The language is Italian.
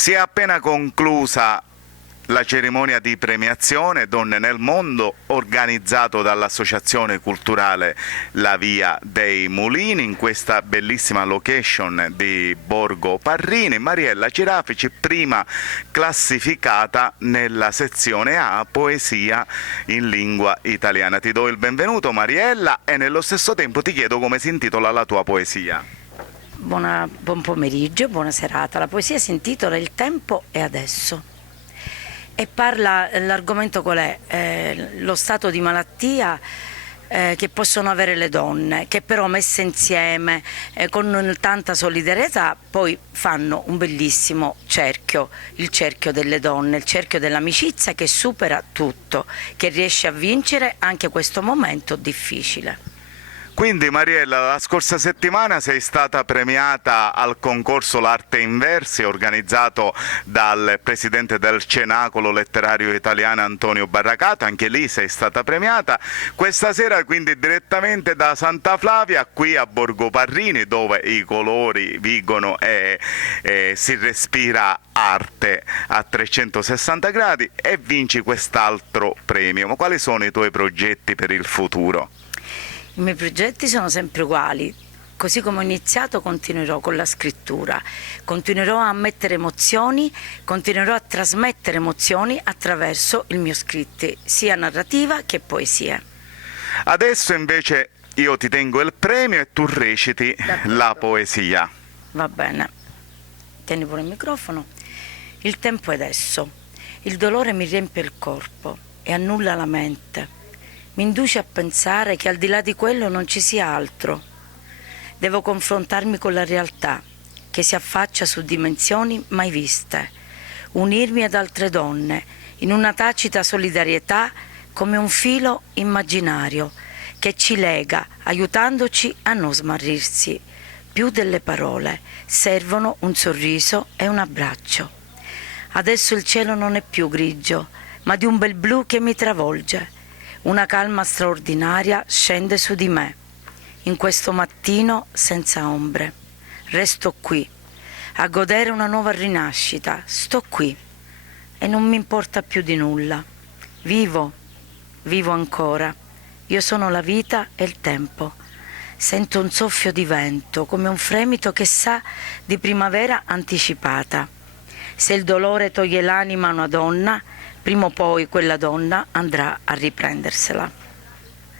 Si è appena conclusa la cerimonia di premiazione Donne nel Mondo, organizzato dall'Associazione Culturale La Via dei Mulini, in questa bellissima location di Borgo Parrini. Mariella Cirafici, prima classificata nella sezione A, poesia in lingua italiana. Ti do il benvenuto, Mariella, e nello stesso tempo ti chiedo come si intitola la tua poesia. Buon pomeriggio, buona serata. La poesia si intitola Il tempo è adesso e parla, l'argomento qual è? Lo stato di malattia che possono avere le donne, che però messe insieme con tanta solidarietà poi fanno un bellissimo cerchio, il cerchio delle donne, il cerchio dell'amicizia che supera tutto, che riesce a vincere anche questo momento difficile. Quindi Mariella, la scorsa settimana sei stata premiata al concorso L'Arte in Versi organizzato dal presidente del Cenacolo Letterario Italiano Antonio Barracato, anche lì sei stata premiata. Questa sera quindi direttamente da Santa Flavia qui a Borgo Parrini, dove i colori vigono e si respira arte a 360 gradi, e vinci quest'altro premio. Ma quali sono i tuoi progetti per il futuro? I miei progetti sono sempre uguali, così come ho iniziato continuerò con la scrittura, continuerò a mettere emozioni, continuerò a trasmettere emozioni attraverso il mio scritto, sia narrativa che poesie. Adesso invece io ti tengo il premio e tu reciti la poesia. Va bene, tieni pure il microfono. Il tempo è adesso, il dolore mi riempie il corpo e annulla la mente. Mi induce a pensare che al di là di quello non ci sia altro. Devo confrontarmi con la realtà, che si affaccia su dimensioni mai viste, unirmi ad altre donne, in una tacita solidarietà come un filo immaginario che ci lega, aiutandoci a non smarrirsi. Più delle parole, servono un sorriso e un abbraccio. Adesso il cielo non è più grigio, ma di un bel blu che mi travolge. Una calma straordinaria scende su di me, in questo mattino senza ombre. Resto qui, a godere una nuova rinascita, sto qui e non mi importa più di nulla. Vivo ancora, io sono la vita e il tempo. Sento un soffio di vento, come un fremito che sa di primavera anticipata. Se il dolore toglie l'anima a una donna, prima o poi quella donna andrà a riprendersela.